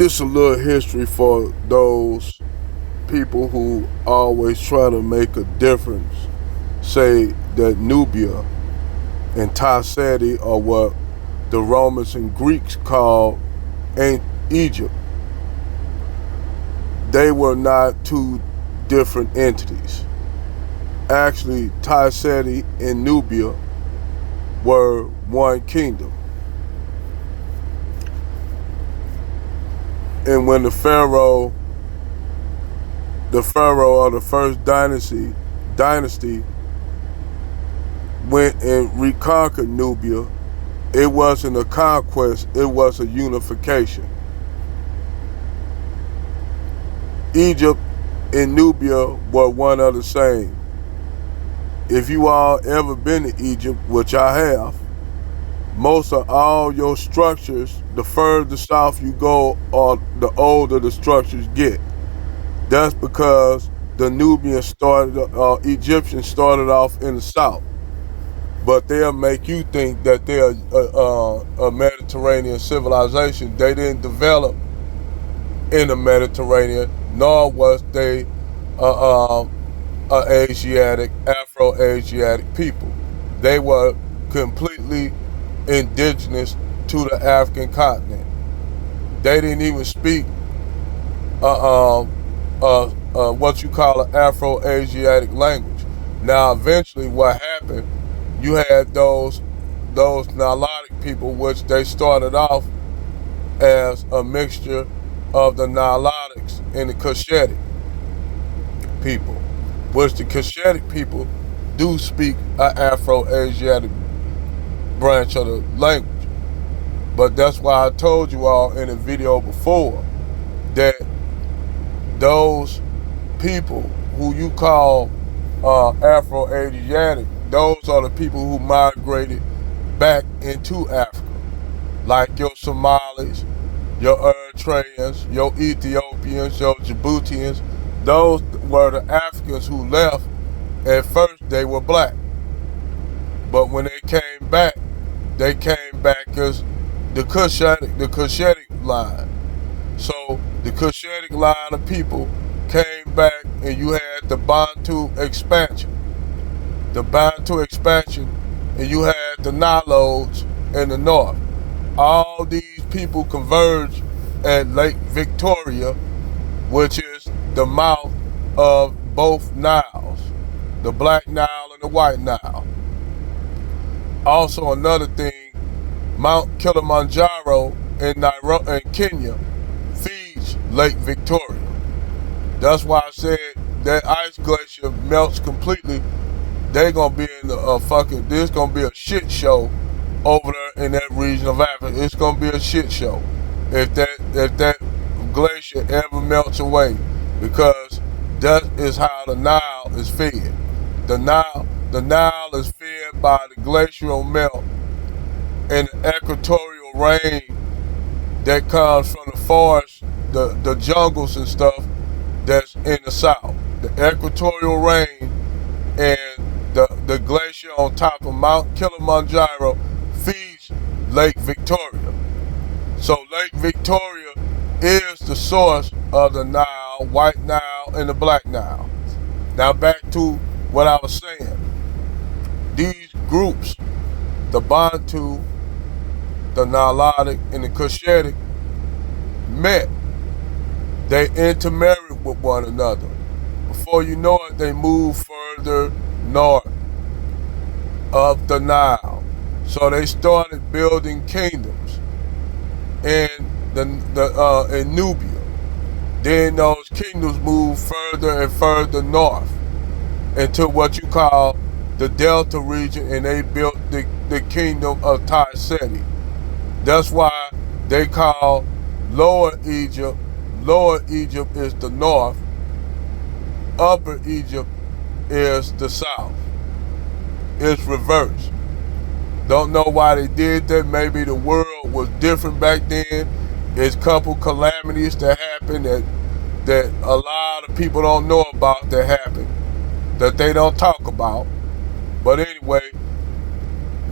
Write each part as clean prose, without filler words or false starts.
Just a little history for those people who always try to make a difference. Say that Nubia and Tasseti are what the Romans and Greeks called Egypt. They were not two different entities. Actually, Tasseti and Nubia were one kingdom. And when the pharaoh of the first dynasty went and reconquered Nubia, it wasn't a conquest, it was a unification. Egypt and Nubia were one of the same. If you all ever been to Egypt, which I have, most of all your structures, the further south you go, or the older the structures get. That's because the Egyptians started off in the south, but they'll make you think that they're a Mediterranean civilization. They didn't develop in the Mediterranean, nor was they Afro-Asiatic people. They were completely indigenous to the African continent. They didn't even speak what you call an Afro-Asiatic language. Now, eventually, what happened? You had those Nilotic people, which they started off as a mixture of the Nilotics and the Cushitic people, which the Cushitic people do speak an Afro-Asiatic branch of the language. But that's why I told you all in a video before that those people who you call Afro-Asiatic, those are the people who migrated back into Africa, like your Somalis, your Eritreans, your Ethiopians, your Djiboutians. Those were the Africans who left. At first they were black, but when they came back as the Cushitic line. So the Cushitic line of people came back, and you had the Bantu expansion. And you had the Nilotes in the north. All these people converged at Lake Victoria, which is the mouth of both Niles, the Black Nile and the White Nile. Also, another thing, Mount Kilimanjaro in Kenya feeds Lake Victoria. That's why I said that ice glacier melts completely. They're gonna be in there's gonna be a shit show over there in that region of Africa. It's gonna be a shit show if that glacier ever melts away, because that is how the Nile is fed. The Nile is fed by the glacial melt and the equatorial rain that comes from the forest, the jungles and stuff that's in the south. The equatorial rain and the glacier on top of Mount Kilimanjaro feeds Lake Victoria. So Lake Victoria is the source of the Nile, White Nile, and the Black Nile. Now back to what I was saying. These groups, the Bantu, the Nilotic, and the Cushitic, met. They intermarried with one another. Before you know it, they moved further north of the Nile. So they started building kingdoms in in Nubia. Then those kingdoms moved further and further north into what you call the Delta region, and they built the kingdom of Tasseti. That's why they call Lower Egypt is the north, Upper Egypt is the south. It's reversed. Don't know why they did that. Maybe the world was different back then. There's a couple calamities that happened that a lot of people don't know about, that happened, that they don't talk about. But anyway,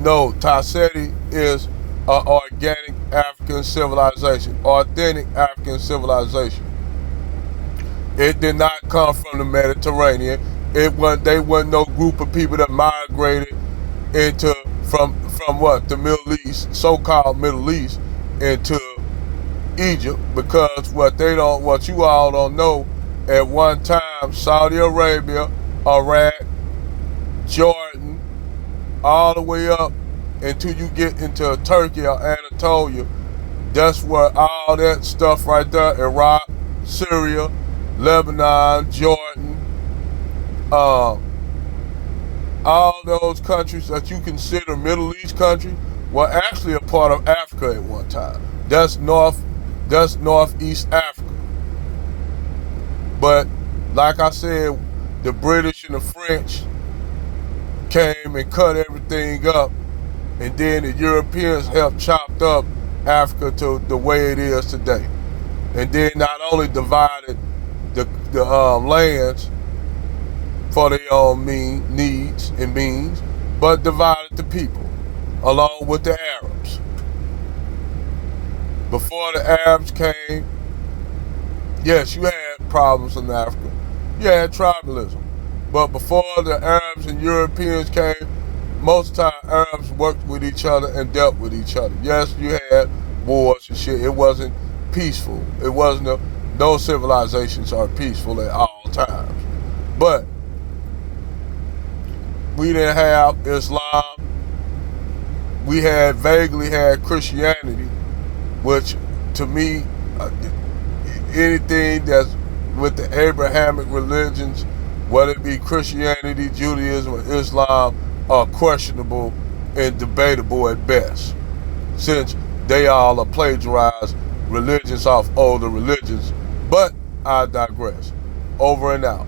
no, Tasseti is an organic African African civilization, authentic African civilization. It did not come from the Mediterranean. They weren't no group of people that migrated into from what, the Middle East, so-called Middle East, into Egypt, because what you all don't know, at one time Saudi Arabia, Iraq, Jordan, all the way up until you get into Turkey or Anatolia, that's where all that stuff right there, Iraq, Syria, Lebanon, Jordan, all those countries that you consider Middle East countries were actually a part of Africa at one time. That's Northeast Africa. But like I said, the British and the French came and cut everything up, and then the Europeans helped chopped up Africa to the way it is today. And then not only divided the lands for their own needs and means, but divided the people along with the Arabs. Before the Arabs came, yes, you had problems in Africa. You had tribalism. But before the Arabs and Europeans came, most of the time Arabs worked with each other and dealt with each other. Yes, you had wars and shit. It wasn't peaceful. It wasn't no civilizations are peaceful at all times. But we didn't have Islam. We vaguely had Christianity, which to me, anything that's with the Abrahamic religions, whether it be Christianity, Judaism, or Islam, are questionable and debatable at best, since they all are plagiarized religions off older religions. But I digress. Over and out.